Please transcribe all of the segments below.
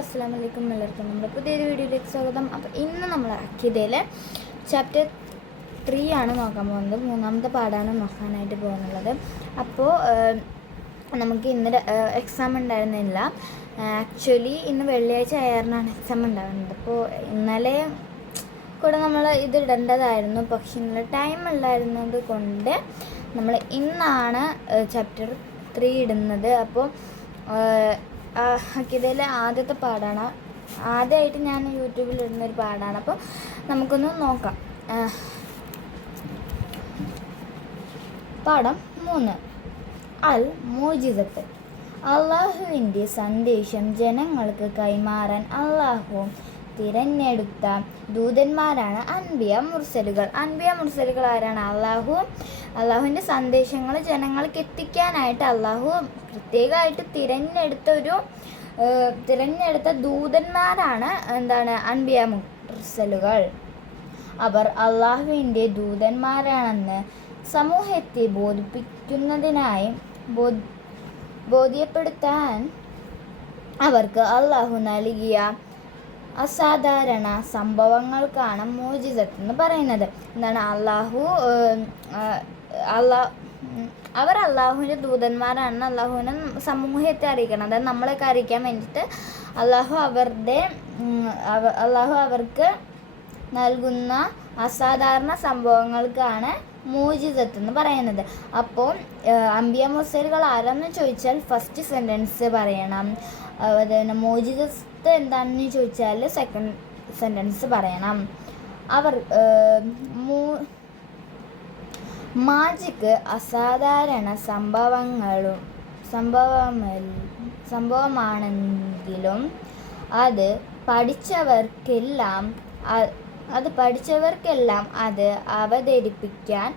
അസ്സലാമു അലൈക്കും. എല്ലാവർക്കും നമ്മുടെ പുതിയൊരു വീഡിയോയിലേക്ക് സ്വാഗതം. അപ്പോൾ ഇന്ന് നമ്മൾ അഖിദയിലെ ചാപ്റ്റർ 3 ആണ് നോക്കാൻ പോകുന്നത്. 3ാമത്തെ പാഠമാണ് നോക്കാനായിട്ട് പോകുന്നുള്ളത്. അപ്പോൾ നമുക്ക് ഇന്ന് എക്സാം ഉണ്ടായിരുന്നില്ല. ആക്ച്വലി ഇന്ന് വെള്ളിയാഴ്ച ആയാറിനാണ് എക്സാം ഉണ്ടാകുന്നത്. അപ്പോൾ ഇന്നലെ കൂടെ നമ്മൾ ഇത് ഇടേണ്ടതായിരുന്നു, പക്ഷെ ഇന്നലെ ടൈം ഉള്ളായിരുന്നത് കൊണ്ട് നമ്മൾ ഇന്നാണ് ചാപ്റ്റർ 3 ഇടുന്നത്. അപ്പോൾ അഖിദയിലെ ആദ്യത്തെ പാഠമാണ്, ആദ്യമായിട്ട് ഞാൻ യൂട്യൂബിൽ ഇടുന്നൊരു പാഠമാണ്. അപ്പോൾ നമുക്കൊന്ന് നോക്കാം. പാഠം 3, അൽ മുഅ്ജിസത്ത്. അള്ളാഹുവിൻ്റെ സന്ദേശം ജനങ്ങൾക്ക് കൈമാറാൻ അള്ളാഹു തിരഞ്ഞെടുത്ത ദൂതന്മാരാണ് അൻബിയ മുർസലുകൾ. അൻബിയ മുർസലുകൾ ആരാണ്? അള്ളാഹുവിൻ്റെ സന്ദേശങ്ങൾ ജനങ്ങൾക്ക് എത്തിക്കാനായിട്ട് അള്ളാഹു പ്രത്യേകമായിട്ട് തിരഞ്ഞെടുത്ത ദൂതന്മാരാണ് അൻബിയ മുർസലുകൾ. അവർ അള്ളാഹുവിൻ്റെ ദൂതന്മാരാണെന്ന് സമൂഹത്തെ ബോധ്യപ്പെടുത്താൻ അവർക്ക് അള്ളാഹു നൽകിയ അസാധാരണ സംഭവങ്ങൾക്കാണ് മുഅ്ജിസത്ത് എന്ന് പറയുന്നത്. അവർ അള്ളാഹുവിൻ്റെ ദൂതന്മാരാണെന്ന് അള്ളാഹുവിനെ സമൂഹത്തെ അറിയിക്കണം. അതായത് നമ്മളെയൊക്കെ അറിയിക്കാൻ വേണ്ടിയിട്ട് അള്ളാഹു അവർക്ക് നൽകുന്ന അസാധാരണ സംഭവങ്ങൾക്കാണ് മുഅ്ജിസത്ത് എന്ന് പറയുന്നത്. അപ്പോൾ അംബിയ മുർസലുകൾ ആരെന്ന് ചോദിച്ചാൽ ഫസ്റ്റ് സെൻറ്റൻസ് പറയണം. അതുപോലെ മുഅ്ജിസത്ത് എന്താണെന്ന് ചോദിച്ചാൽ സെക്കൻഡ് സെൻറ്റൻസ് പറയണം. അവർ മാജിക്ക് അസാധാരണ സംഭവമാണെങ്കിലും അത് പഠിച്ചവർക്കെല്ലാം അത് അവതരിപ്പിക്കാൻ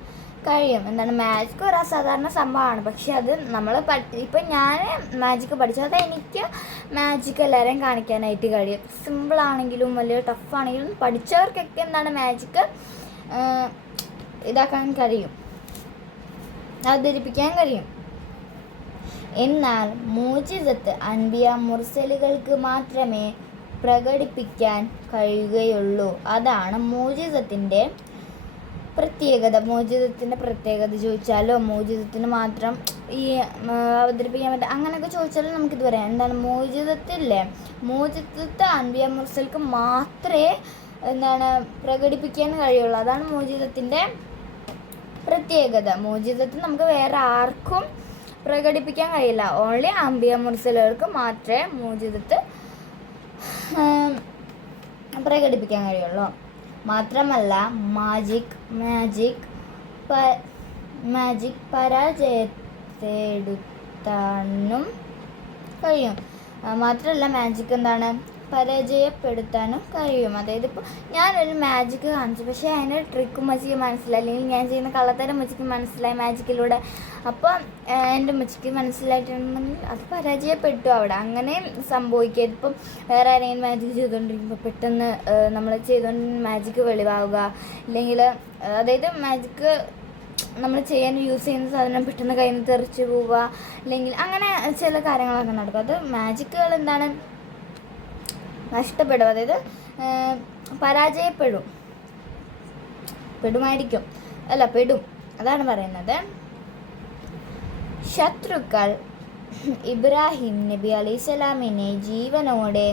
കഴിയും. മാജിക്ക് ഒരു അസാധാരണ സംഭവമാണ്, പക്ഷെ അത് നമ്മൾ ഇപ്പം ഞാൻ മാജിക്ക് പഠിച്ചത്, അത് എനിക്ക് മാജിക്ക് എല്ലാവരെയും കാണിക്കാനായിട്ട് കഴിയും. സിമ്പിളാണെങ്കിലും വലിയ ടഫാണെങ്കിലും പഠിച്ചവർക്കൊക്കെ മാജിക്ക് ഇതാക്കാൻ കഴിയും, അവതരിപ്പിക്കാൻ കഴിയും. എന്നാൽ മുഅ്ജിസത്ത് അൻബിയ മുർസലുകൾക്ക് മാത്രമേ പ്രകടിപ്പിക്കാൻ കഴിയുകയുള്ളൂ. അതാണ് മുഅ്ജിസത്തിൻ്റെ പ്രത്യേകത. മുഅ്ജിസത്തിൻ്റെ പ്രത്യേകത ചോദിച്ചാലോ മുഅ്ജിസത്തിന് മാത്രം ഈ അവതരിപ്പിക്കാൻ പറ്റും അങ്ങനെയൊക്കെ ചോദിച്ചാലും നമുക്കിത് പറയാം. മുഅ്ജിസത്ത് അൻബിയ മുർസലുകൾക്ക് മാത്രമേ പ്രകടിപ്പിക്കാൻ കഴിയുള്ളൂ. അതാണ് മുഅ്ജിസത്തിൻ്റെ പ്രത്യേകത. മുഅ്ജിസത്ത് നമുക്ക് വേറെ ആർക്കും പ്രകടിപ്പിക്കാൻ കഴിയില്ല. ഓൺലി അംബിയ മുർസലുകൾക്ക് മാത്രമേ മുഅ്ജിസത്ത് പ്രകടിപ്പിക്കാൻ കഴിയുള്ളൂ. മാത്രമല്ല മാജിക് പരാജയപ്പെടുത്താനും കഴിയും. മാത്രമല്ല മാജിക് പരാജയപ്പെടുത്താനും കഴിയും. അതായത് ഇപ്പോൾ ഞാനൊരു മാജിക്ക് കാണിച്ചു, പക്ഷേ അതിൻ്റെ ട്രിക്ക് ഉമ്മച്ചിക്ക് മനസ്സിലായി, അല്ലെങ്കിൽ ഞാൻ ചെയ്യുന്ന കള്ളത്തരം ഉമ്മച്ചിക്ക് മനസ്സിലായി മാജിക്കിലൂടെ. അപ്പോൾ എൻ്റെ ഉമ്മച്ചിക്ക് മനസ്സിലായിട്ടുണ്ടെങ്കിൽ അത് പരാജയപ്പെട്ടു അവിടെ. അങ്ങനെ സംഭവിക്കുക. ഇപ്പം വേറെ ആരെങ്കിലും മാജിക്ക് ചെയ്തുകൊണ്ടിരിക്കുമ്പോൾ പെട്ടെന്ന് നമ്മൾ ചെയ്തുകൊണ്ട് മാജിക്ക് വെളിവാവുക, അല്ലെങ്കിൽ അതായത് മാജിക്ക് നമ്മൾ ചെയ്യാൻ യൂസ് ചെയ്യുന്ന സാധനം പെട്ടെന്ന് കയ്യിൽ നിന്ന് തെറിച്ച് പോവുക, അല്ലെങ്കിൽ അങ്ങനെ ചില കാര്യങ്ങളൊക്കെ നടക്കും. അത് മാജിക്കുകൾ നഷ്ടപ്പെടും, അതായത് പെടും, അതാണ് പറയുന്നത്. ശത്രുക്കൾ ഇബ്രാഹിം നബി അലൈഹിസ്സലാമിനെ ജീവനോടെ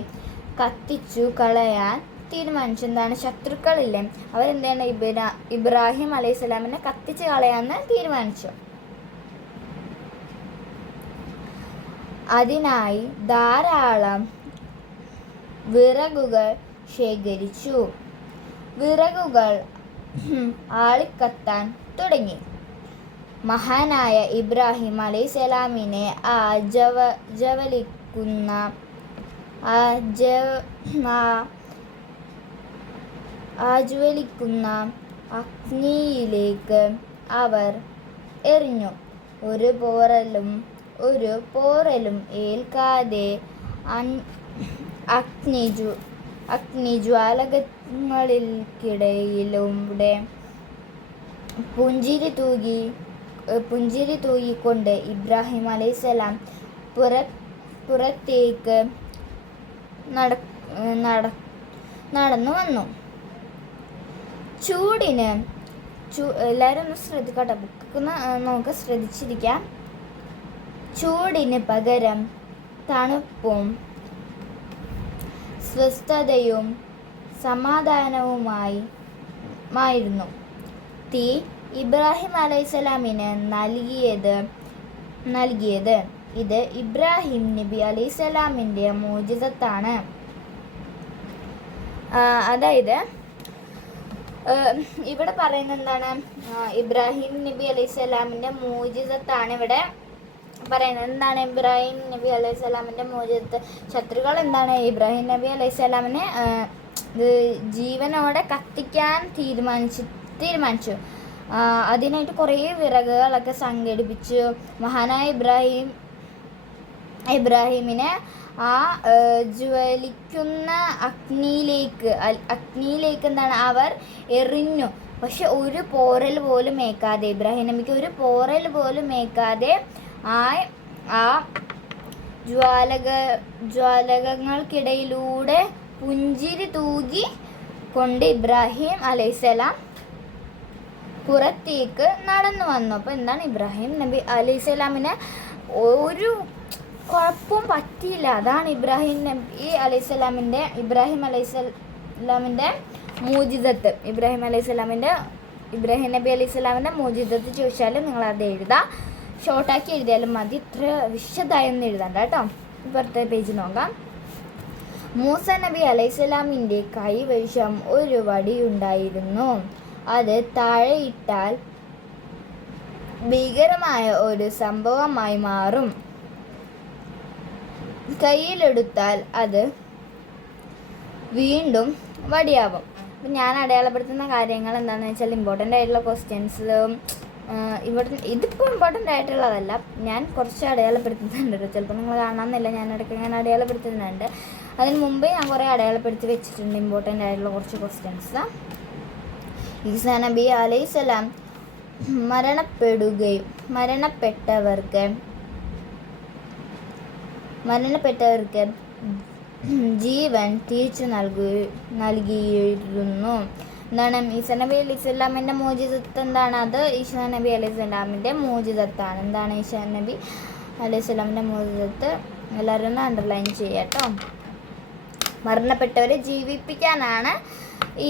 കത്തിച്ചു കളയാൻ തീരുമാനിച്ചു. ശത്രുക്കളില്ലേ, ഇബ്രാഹിം അലൈഹിസ്സലാമിനെ കത്തിച്ച് കളയാന്ന് തീരുമാനിച്ചു. അതിനായി ധാരാളം വിറകുകൾ ശേഖരിച്ചു. വിറകുകൾ ആളിക്കത്താൻ തുടങ്ങി. മഹാനായ ഇബ്രാഹിം അലൈഹിസ്സലാമിനെ ആജ്വലിക്കുന്ന അഗ്നിയിലേക്ക് അവർ എറിഞ്ഞു. ഒരു പോറലും ഏൽക്കാതെ അഗ്നിജ്വാലകങ്ങളിൽക്കിടയിലൂടെ പുഞ്ചിരി തൂകിക്കൊണ്ട് ഇബ്രാഹിം അലൈഹിസ്സലാം പുറത്തേക്ക് നടന്നു വന്നു. ചൂടിന് എല്ലാവരും ഒന്ന് ശ്രദ്ധിക്കട്ടെ, ബുക്ക് നമുക്ക് ശ്രദ്ധിച്ചിരിക്കാം. ചൂടിന് പകരം തണുപ്പും സ്വസ്ഥതയും സമാധാനവുമായിരുന്നു തീ ഇബ്രാഹിം അലൈഹിസ്സലാമിന് നൽകിയത്. ഇത് ഇബ്രാഹിം നബി അലൈഹിസ്സലാമിൻ്റെ മോചിസത്താണ്. അതായത് ഇവിടെ പറയുന്നത് എന്താണ്? ഇബ്രാഹിം നബി അലൈഹിസ്സലാമിൻ്റെ മോചിസത്താണ് ഇവിടെ പറയുന്നത്. എന്താണ് ഇബ്രാഹിം നബി അലൈഹിസ്സലാമിൻ്റെ മോചിസത്ത്? ശത്രുക്കൾ എന്താണ് ഇബ്രാഹിം നബി അലൈഹിസ്സലാമിനെ ജീവനോടെ കത്തിക്കാൻ തീരുമാനിച്ചു. അതിനായിട്ട് കുറേ വിറകുകളൊക്കെ സംഘടിപ്പിച്ചു. മഹാനായ ഇബ്രാഹിമിനെ ആ ജ്വലിക്കുന്ന അഗ്നിയിലേക്ക് എന്താണ് അവർ എറിഞ്ഞു. പക്ഷെ ഒരു പോറൽ പോലും ഏൽക്കാതെ, ഇബ്രാഹിം നബിക്ക് ഒരു പോറൽ പോലും ഏൽക്കാതെ ആ ജ്വാലകങ്ങൾക്കിടയിലൂടെ പുഞ്ചിരി തൂകി കൊണ്ട് ഇബ്രാഹിം അലൈഹിസ്സലാം പുറത്തേക്ക് നടന്നു വന്നു. അപ്പോൾ എന്താണ്, ഇബ്രാഹിം നബി അലൈഹിസ്സലാമിന് ഒരു കുഴപ്പവും പറ്റിയില്ല. അതാണ് ഇബ്രാഹിം നബി അലൈഹിസ്സലാമിൻ്റെ മോചിസത്ത്. ഇബ്രാഹിം നബി അലൈഹിസ്സലാമിൻ്റെ മോചിസത്ത് ചോദിച്ചാൽ നിങ്ങളത് എഴുതാം. ഷോർട്ടാക്കി എഴുതിയാലും മതി, ഇത്ര വിശദമായൊന്നും എഴുതണ്ട കേട്ടോ. ഇപ്പുറത്തെ പേജ് നോക്കാം. മൂസ നബി അലൈഹിസ്സലാമിൻ്റെ കൈവശം ഒരു വടിയുണ്ടായിരുന്നു. അത് താഴെയിട്ടാൽ ഭീകരമായ ഒരു സംഭവമായി മാറും. കയ്യിലെടുത്താൽ അത് വീണ്ടും വടിയാവും. അപ്പം ഞാൻ അടയാളപ്പെടുത്തുന്ന കാര്യങ്ങൾ എന്താണെന്ന് വെച്ചാൽ ഇമ്പോർട്ടൻ്റ് ആയിട്ടുള്ള ക്വസ്റ്റ്യൻസ് ഇതിപ്പോൾ ഇമ്പോർട്ടൻ്റ് ആയിട്ടുള്ളതല്ല, ഞാൻ കുറച്ച് അടയാളപ്പെടുത്തുന്നുണ്ട്. ചിലപ്പോൾ നിങ്ങൾ കാണാമെന്നില്ല, ഞാൻ ഇടയ്ക്ക് ഞാൻ അടയാളപ്പെടുത്തുന്നുണ്ട്. അതിന് മുമ്പേ ഞാൻ കുറേ അടയാളപ്പെടുത്തി വെച്ചിട്ടുണ്ട് ഇമ്പോർട്ടൻ്റ് ആയിട്ടുള്ള കുറച്ച് ക്വസ്റ്റ്യൻസ്. ഈസാ നബി അലൈഹിസ്സലാം മരണപ്പെട്ടവർക്ക് ജീവൻ തിരിച്ചു നൽകിയിരുന്നു. എന്താണ് ഈസാ നബി അലൈഹിസ്സലാമിൻ്റെ മോചിസത്ത് എന്താണ്? അത് ഈസാ നബി അലൈഹിസ്സലാമിൻ്റെ മോചിസത്താണ്. എന്താണ് ഈസാ നബി അലൈഹിസ്സലാമിൻ്റെ മോചിസത്ത്? എല്ലാവരും ഒന്ന് അണ്ടർലൈൻ ചെയ്യാം കേട്ടോ. മരണപ്പെട്ടവരെ ജീവിപ്പിക്കാനാണ്,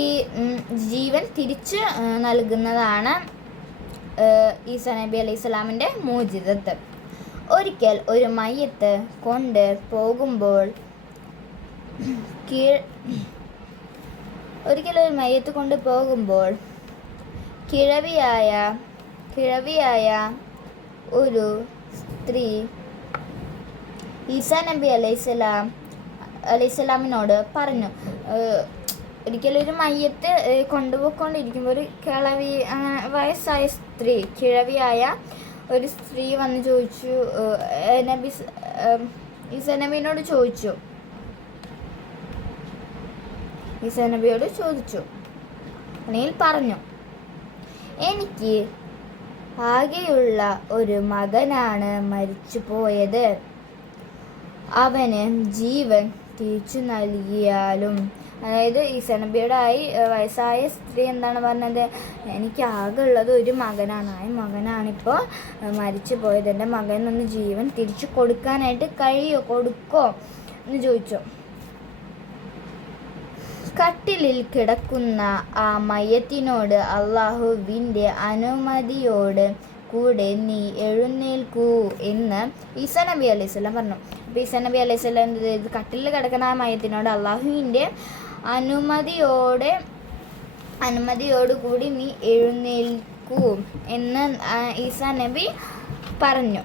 ഈ ജീവൻ തിരിച്ച് നൽകുന്നതാണ് ഈസാ നബി അലൈഹിസ്സലാമിൻ്റെ മോചിസത്ത്. ഒരിക്കൽ ഒരു മയ്യത്ത് കൊണ്ട് പോകുമ്പോൾ കിഴവിയായ ഒരു സ്ത്രീ ഈസാ നബി അലൈഹിസ്സലാമിനോട് പറഞ്ഞു. ഒരിക്കലൊരു മയ്യത്ത് കൊണ്ടുപോയിക്കൊണ്ടിരിക്കുമ്പോൾ ഒരു വയസ്സായ സ്ത്രീ, കിഴവിയായ ഒരു സ്ത്രീ വന്ന് ചോദിച്ചു, ഈസാ നബിയോട് ചോദിച്ചു അല്ലെങ്കിൽ പറഞ്ഞു, എനിക്ക് ആകെയുള്ള ഒരു മകനാണ് മരിച്ചു പോയത്. അവന് ജീവൻ തിരിച്ചു നൽകിയാലും. അതായത് ഈസാ നബിയുടെ വയസ്സായ സ്ത്രീ എന്താണ് പറഞ്ഞത്? എനിക്ക് ആകെ ഉള്ളത് ഒരു മകനാണ്, ആ മകനാണിപ്പോൾ മരിച്ചു പോയത്. എൻ്റെ മകനൊന്ന് ജീവൻ തിരിച്ചു കൊടുക്കാനായിട്ട് കൊടുക്കോ എന്ന് ചോദിച്ചു. കട്ടിലിൽ കിടക്കുന്ന ആ മയ്യത്തിനോട് അള്ളാഹുവിൻ്റെ അനുമതിയോട് കൂടെ നീ എഴുന്നേൽക്കൂ എന്ന് ഈസാ നബി അലൈഹിസ്സലാം പറഞ്ഞു. അപ്പോൾ ഈസാ നബി അലൈഹിസ്സലാം എന്ത് ചെയ്തു? കട്ടിലിൽ കിടക്കുന്ന ആ മയ്യത്തിനോട് അള്ളാഹുവിൻ്റെ അനുമതിയോടുകൂടി നീ എഴുന്നേൽക്കൂ എന്ന് ഈസാ നബി പറഞ്ഞു.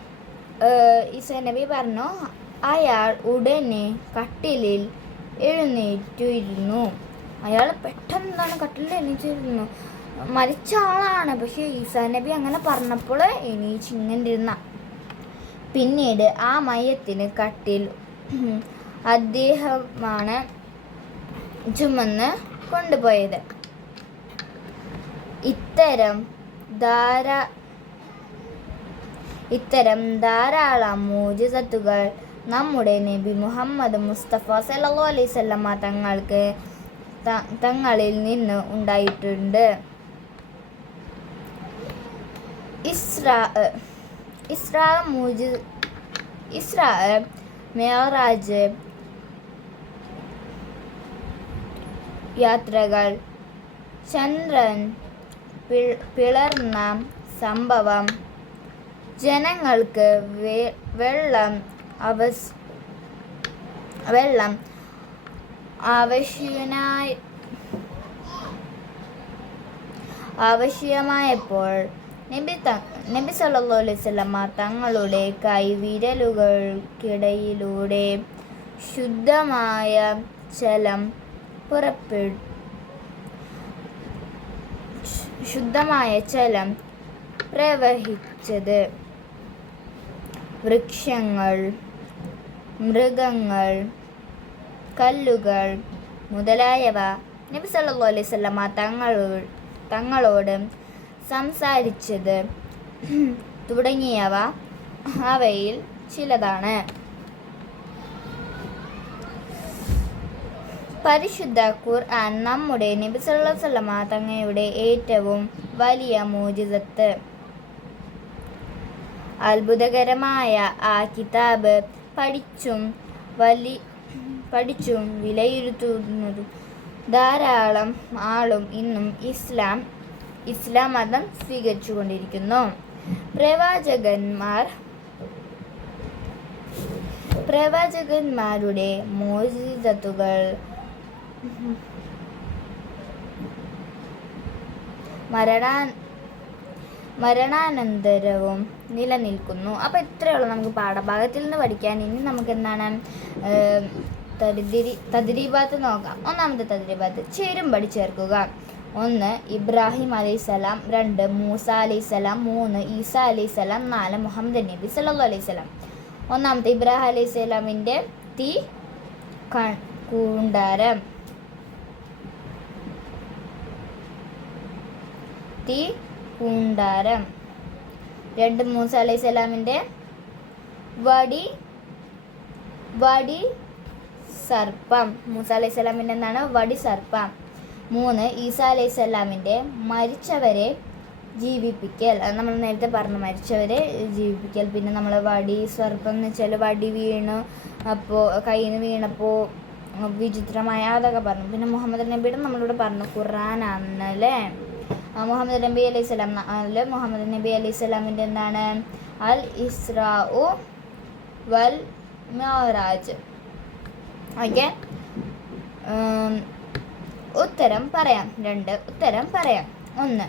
അയാൾ ഉടനെ കട്ടിലിൽ എഴുന്നേറ്റിരുന്നു. അയാൾ പെട്ടെന്നാണ് കട്ടിലിൽ എണീറ്റിരുന്നു. മരിച്ച ആളാണ്, പക്ഷേ ഈസാ നബി അങ്ങനെ പറഞ്ഞപ്പോൾ എണീച്ചിങ്ങനെ. പിന്നീട് ആ മയ്യത്തിന് കട്ടിൽ അദ്ദേഹമാണ് ചുമന്ന് കൊണ്ടുപോയത്. ഇത്തരം ധാരാളം മോചിസത്തുകൾ നമ്മുടെ നബി മുഹമ്മദ് മുസ്തഫ സല്ലല്ലാഹു അലൈഹി വസല്ലമ തങ്ങളിൽ നിന്ന് ഉണ്ടായിട്ടുണ്ട്. ഇസ്രാ മെഅറാജ് യാത്രകൾ, ചന്ദ്രൻ പിളർന്ന സംഭവം, ജനങ്ങൾക്ക് വെള്ളം ആവശ്യമായപ്പോൾ നബി സല്ലല്ലാഹു അലൈഹി വസല്ലമ തങ്ങളുടെ കൈവിരലുകൾക്കിടയിലൂടെ ശുദ്ധമായ ജലം പ്രവഹിച്ചത്. വൃക്ഷങ്ങൾ, മൃഗങ്ങൾ, കല്ലുകൾ മുതലായവ നബി സല്ലല്ലാഹു അലൈഹി വസല്ലമ തങ്ങളോട് സംസാരിച്ചത് തുടങ്ങിയവ അവയിൽ ചിലതാണ്. പരിശുദ്ധ ഖുർആൻ നമ്മുടെ നബി സല്ലല്ലാഹു അലൈഹി വസല്ലമ തങ്ങളുടെ ഏറ്റവും വലിയ മുഅ്ജിസത്ത്. അത്ഭുതകരമായ ആ കിതാബ് പഠിച്ചും വിലയിരുത്തുന്നതും ധാരാളം ആളും ഇന്നും ഇസ്ലാം മതം സ്വീകരിച്ചുകൊണ്ടിരിക്കുന്നു. പ്രവാചകന്മാരുടെ മുഅ്ജിസത്തുകൾ മരണാനന്തരവും നിലനിൽക്കുന്നു. അപ്പോൾ ഇത്രയുള്ളൂ നമുക്ക് പാഠഭാഗത്തിൽ നിന്ന് പഠിക്കാൻ. ഇനി നമുക്ക് എന്താണ് തദ്രീബാത്ത് നോക്കാം. ഒന്നാമത്തെ തദ്രീബാത്ത്, ചേരുംപടി ചേർക്കുക. 1 ഇബ്രാഹിം അലൈഹിസ്സലാം, 2 മൂസ അലൈഹിസ്സലാം, 3 ഈസ അലൈഹിസ്സലാം, 4 മുഹമ്മദ് നബി സല്ലല്ലാഹു അലൈഹി വസല്ലം. ഒന്നാമത്തെ ഇബ്രാഹിം അലൈഹിസ്സലാമിൻ്റെ തീ കൂണ്ടാരം. 2 മൂസ അലൈഹിസ്സലാമിൻ്റെ വടി സർപ്പം. മൂസ അലൈഹിസ്സലാമിൻ്റെ എന്താണ്? വടി സർപ്പം. 3 ഈസ അലൈഹിസ്സലാമിൻ്റെ മരിച്ചവരെ ജീവിപ്പിക്കൽ. അത് നമ്മൾ നേരത്തെ പറഞ്ഞു, മരിച്ചവരെ ജീവിപ്പിക്കൽ. പിന്നെ നമ്മൾ വടി സർപ്പം എന്ന് വെച്ചാൽ വടി വീണു, അപ്പോൾ കയ്യിൽ നിന്ന് വീണപ്പോൾ വിചിത്രമായ അതൊക്കെ പറഞ്ഞു. പിന്നെ മുഹമ്മദ് നബിയുടെ നമ്മളിവിടെ പറഞ്ഞു ഖുർആനാണല്ലേ. മുഹമ്മദ് നബി അലൈഹി സ്വലാം മുഹമ്മദ് നബി അലൈഹി സ്വലാമിൻ്റെ എന്താണ്? അൽ ഇസ്രാഉ വൽ മിഅ്റാജ്. ഓക്കെ, ഉത്തരം പറയാം. 2 ഉത്തരം പറയാം. 1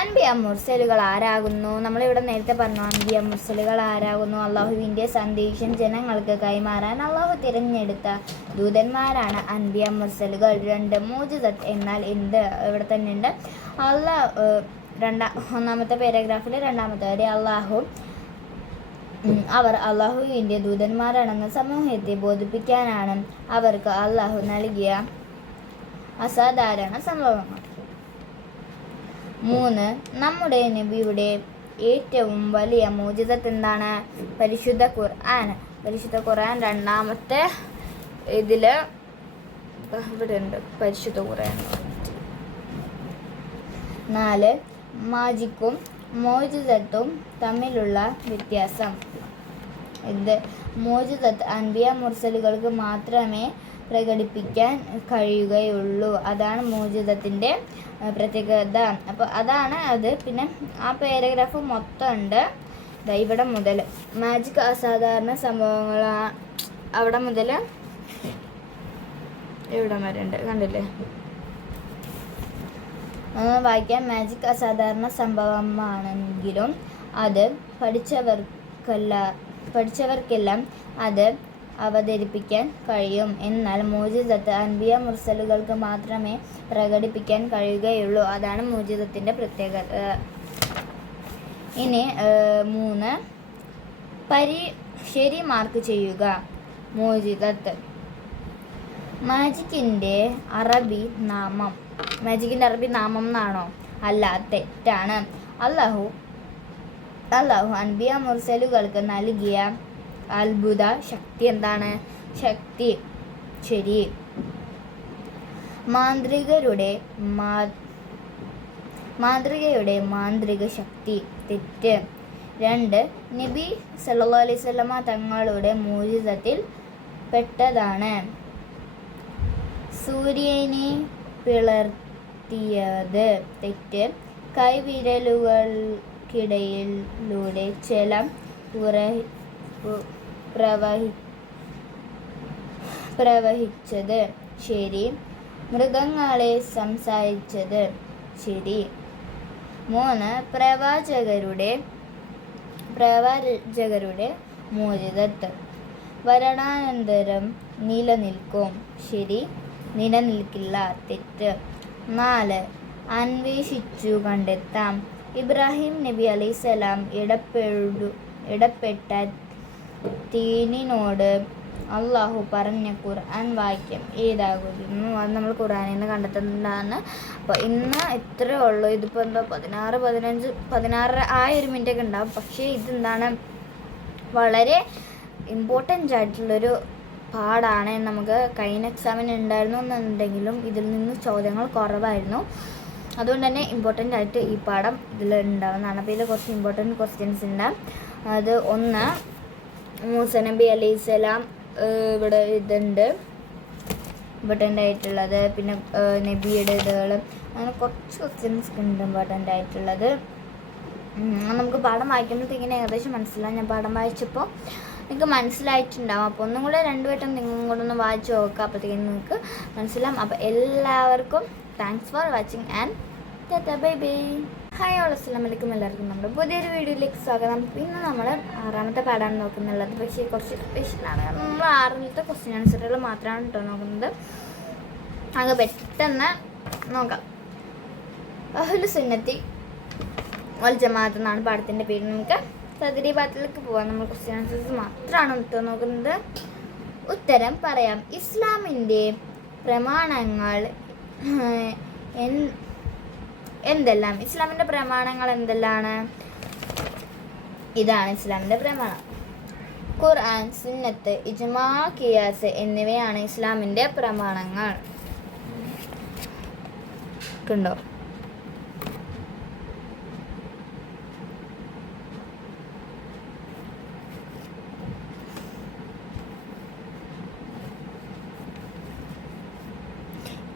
അൻബിയ മുർസലുകൾ ആരാകുന്നു? നമ്മളിവിടെ നേരത്തെ പറഞ്ഞു അൻബിയ മുർസലുകൾ ആരാകുന്നു? അള്ളാഹുവിൻ്റെ സന്ദേശം ജനങ്ങൾക്ക് കൈമാറാൻ അള്ളാഹു തിരഞ്ഞെടുത്ത ദൂതന്മാരാണ് അൻബിയ മുർസലുകൾ. 2 മുഅ്ജിസത്ത് എന്നാൽ എന്ത്? ഇവിടെ തന്നെ ഉണ്ട്. ഒന്നാമത്തെ പാരഗ്രാഫിൽ രണ്ടാമത്തെ വരെ അവർ അള്ളാഹുവിൻ്റെ ദൂതന്മാരാണെന്ന് സമൂഹത്തെ ബോധിപ്പിക്കാനാണ് അവർക്ക് അള്ളാഹു നൽകിയ അസാധാരണ സംഭവങ്ങൾ. 3 നമ്മുടെ നബിയുടെ ഏറ്റവും വലിയ മുഅ്ജിസത്ത് എന്താണ്? പരിശുദ്ധ ഖുർആൻ. പരിശുദ്ധ ഖുർആൻ രണ്ടാമത്തെ ഇതിൽ ഇവിടെ ഉണ്ട് പരിശുദ്ധ ഖുർആൻ. 4 മാജിക്കും മുഅ്ജിസത്തും തമ്മിലുള്ള വ്യത്യാസം. ഇത് മുഅ്ജിസത്ത് അൻബിയ മുർസലുകൾക്ക് മാത്രമേ പ്രകടിപ്പിക്കാൻ കഴിയുകയുള്ളൂ. അതാണ് മുഅ്ജിസത്തിൻ്റെ പ്രത്യേകത. അപ്പോൾ അതാണ് അത്. പിന്നെ ആ പാരഗ്രാഫ് മൊത്തം ഉണ്ട്. ഇവിടെ മുതൽ മാജിക് അസാധാരണ സംഭവങ്ങൾ, അവിടെ മുതൽ ഇവിടെ വരെ ഉണ്ട്, കണ്ടില്ലേ? വായിക്കാം. മാജിക് അസാധാരണ സംഭവമാണെങ്കിലും അത് പഠിച്ചവർക്കെല്ലാം അത് അവതരിപ്പിക്കാൻ കഴിയും. എന്നാൽ മുഅ്ജിസത്ത് അൻബിയ മുർസലുകൾക്ക് മാത്രമേ പ്രകടിപ്പിക്കാൻ കഴിയുകയുള്ളൂ. അതാണ് മുഅ്ജിസത്തിൻ്റെ പ്രത്യേകത. ഇനി 3 ശരി മാർക്ക് ചെയ്യുക. മുഅ്ജിസത്ത് മാജിക്കിൻ്റെ അറബി നാമം. മാജിക്കിൻ്റെ അറബി നാമം എന്നാണോ? അല്ല, തെറ്റാണ്. അല്ലാഹു അൻബിയ മുർസലുകൾക്ക് നൽകിയ അത്ഭുത ശക്തി എന്താണ്? ശക്തി. ശരി. മാന്ത്രികയുടെ മാന്ത്രിക ശക്തി. തെറ്റ്. 2. നബി സല്ലല്ലാഹു അലൈഹി വസല്ലമ തങ്ങളുടെ മുഅ്ജിസത്തിൽ പെട്ടതാണ്. സൂര്യനെ പിളർത്തിയത്. തെറ്റ്. കൈവിരലുകൾക്കിടയിലൂടെ ജലം പ്രവഹിച്ചത്. ശരി. മൃഗങ്ങളെ സംസാരിച്ചത്. ശരി. 3. പ്രവാചകരുടെ മോചിതത്ത് മരണാനന്തരം നിലനിൽക്കും. ശരി. നിലനിൽക്കില്ല. തെറ്റ്. 4. അന്വേഷിച്ചു കണ്ടെത്താം. ഇബ്രാഹിം നബി അലൈഹിസ്സലാം ഇടപെട്ട തീനിനോട് അള്ളാഹു പറഞ്ഞ ഖുർആൻ വാക്യം ഏതാകുന്നു? അത് നമ്മൾ ഖുർആനിൽ നിന്ന് കണ്ടെത്തുന്നതാണ്. അപ്പോൾ ഇന്ന് ഇത്രയേ ഉള്ളൂ. ഇതിപ്പോൾ എന്താ 16 ആ ഒരു മിനിറ്റൊക്കെ ഉണ്ടാവും. പക്ഷേ ഇതെന്താണ്, വളരെ ഇമ്പോർട്ടൻ്റ് ആയിട്ടുള്ളൊരു പാടാണ്. നമുക്ക് കഴിഞ്ഞ എക്സാമിന് ഉണ്ടായിരുന്നു എന്നുണ്ടെങ്കിലും ഇതിൽ നിന്ന് ചോദ്യങ്ങൾ കുറവായിരുന്നു. അതുകൊണ്ട് തന്നെ ഇമ്പോർട്ടൻ്റ് ആയിട്ട് ഈ പാഠം ഇതിൽ ഉണ്ടാവുന്നതാണ്. അപ്പോൾ ഇതിൽ കുറച്ച് ഇമ്പോർട്ടൻറ്റ് ക്വസ്റ്റ്യൻസ് ഉണ്ട്. അത് 1, മൂസ നബി അലൈഹിസ്സലാം ഇവിടെ ഇതുണ്ട് ഇമ്പോർട്ടൻ്റ് ആയിട്ടുള്ളത്. പിന്നെ നബിയുടെ ഇതുകൾ, അങ്ങനെ കുറച്ച് ക്വസ്റ്റ്യൻസ് ഉണ്ട് ഇമ്പോർട്ടൻ്റ് ആയിട്ടുള്ളത്. നമുക്ക് പാഠം വായിക്കുമ്പോഴത്തേക്കിങ്ങനെ ഏകദേശം മനസ്സിലാവും. ഞാൻ പാഠം വായിച്ചപ്പോൾ നിങ്ങൾക്ക് മനസ്സിലായിട്ടുണ്ടാവും. അപ്പോൾ ഒന്നും കൂടെ 2 വട്ടം നിങ്ങളും കൂടെ ഒന്ന് വായിച്ച് നോക്കുക. അപ്പോഴത്തേക്കും നിങ്ങൾക്ക് മനസ്സിലാവും. അപ്പോൾ എല്ലാവർക്കും thanks for watching and tata bye bye. Hi all, അസ്സലാമു അലൈക്കും. എല്ലാവർക്കും നമ്മുടെ പുതിയൊരു വീഡിയോയിലേക്ക് സ്വാഗതം. ഇന്ന് നമ്മൾ 6ാമത്തെ പാഠമാണ് നോക്കുന്നുള്ളത്. പക്ഷേ കുറച്ച് സ്പെഷ്യലാണ്. നമ്മൾ 6ാമത്തെ ക്വസ്റ്റ്യൻ ആൻസറുകൾ മാത്രമാണ് കേട്ടോ നോക്കുന്നത്. അത് പെട്ടെന്ന് നോക്കാം. അഹ്ലു സുന്നത്തി വൽ ജമാഅത്ത് എന്നാണ് പാഠത്തിൻ്റെ പേര്. നമുക്ക് തദ്രീബാത്തിലേക്ക് പോകാം. നമ്മൾ ക്വസ്റ്റ്യൻ ആൻസേഴ്സ് മാത്രമാണ് കേട്ടോ നോക്കുന്നത്. ഉത്തരം പറയാം. ഇസ്ലാമിൻ്റെ പ്രമാണങ്ങൾ എന്തെല്ലാം? ഇസ്ലാമിൻ്റെ പ്രമാണങ്ങൾ എന്തെല്ലാണ്? ഇതാണ് ഇസ്ലാമിൻ്റെ പ്രമാണം. ഖുർആൻ, സുന്നത്ത്, ഇജ്മാ, ഖിയാസ് എന്നിവയാണ് ഇസ്ലാമിൻ്റെ പ്രമാണങ്ങൾ. കണ്ടോ?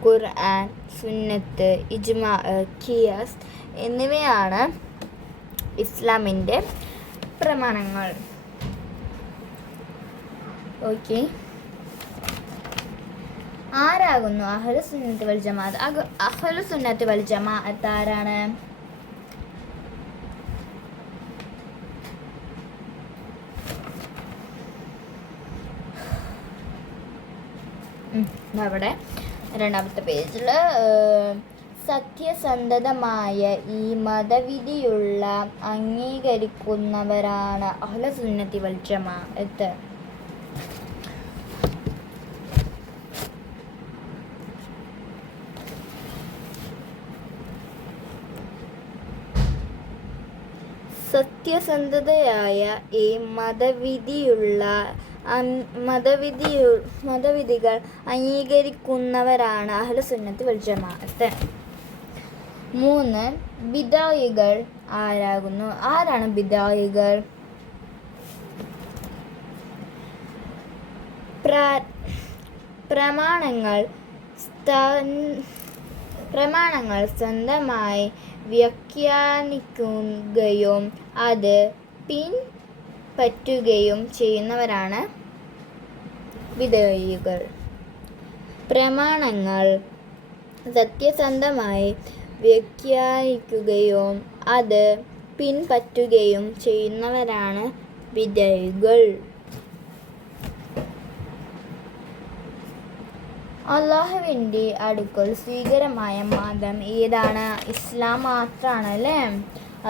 ഖുർആൻ, സുന്നത്ത്, ഇജ്മാ, ഖിയാസ് എന്നിവയാണ് ഇസ്ലാമിൻ്റെ പ്രമാണങ്ങൾ. ഓക്കെ. ആരാകുന്നു അഹ്ലു സുന്നത്ത് വൽ ജമാഅത്ത്? അഹ്ലു സുന്നത്ത് വൽ ജമാഅത്ത് ആരാണ്? അവിടെ 2ാമത്തെ പേജിൽ സത്യസന്ധമായ ഈ മതവിധിയുള്ള അംഗീകരിക്കുന്നവരാണ് അഹ്ലു സുന്നത്തി വൽ ജമാഅത്ത്. സത്യസന്ധതയായ ഈ മതവിധികൾ അംഗീകരിക്കുന്നവരാണ് അഹ്ലു സുന്നത്ത് വൽ ജമാഅത്ത്. 3. ബിദ്അകൾ ആരാകുന്നു? ആരാണ് ബിദ്അകൾ? പ്രമാണങ്ങൾ സ്വന്തമായി വ്യാഖ്യാനിക്കുകയും അത് പിൻപറ്റുകയും ചെയ്യുന്നവരാണ് ബിദ്അകൾ. പ്രമാണങ്ങൾ സത്യസന്ധമായി വ്യാഖ്യാനിക്കുകയും അത് പിൻപറ്റുകയും ചെയ്യുന്നവരാണ് ബിദ്അകൾ. അള്ളാഹുവിൻ്റെ അടുക്കൽ സ്വീകാര്യമായ മതം ഏതാണ്? ഇസ്ലാം മാത്രമാണ് അല്ലേ?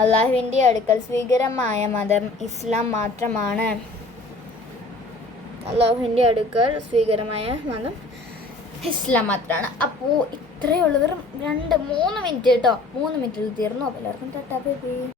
അള്ളാഹുവിൻ്റെ അടുക്കൽ സ്വീകാര്യമായ മതം ഇസ്ലാം മാത്രമാണ്. അള്ളാഹുവിൻ്റെ അടുക്കൽ സ്വീകാര്യമായ മതം ഇസ്ലാം മാത്രമാണ്. അപ്പോൾ ഇത്രയേ ഉള്ളൂ. വെറും 3 മിനിറ്റ് കേട്ടോ. 3 മിനിറ്റിൽ തീർന്നു. അപ്പോൾ എല്ലാവർക്കും ടാറ്റാ ബൈ ബൈ.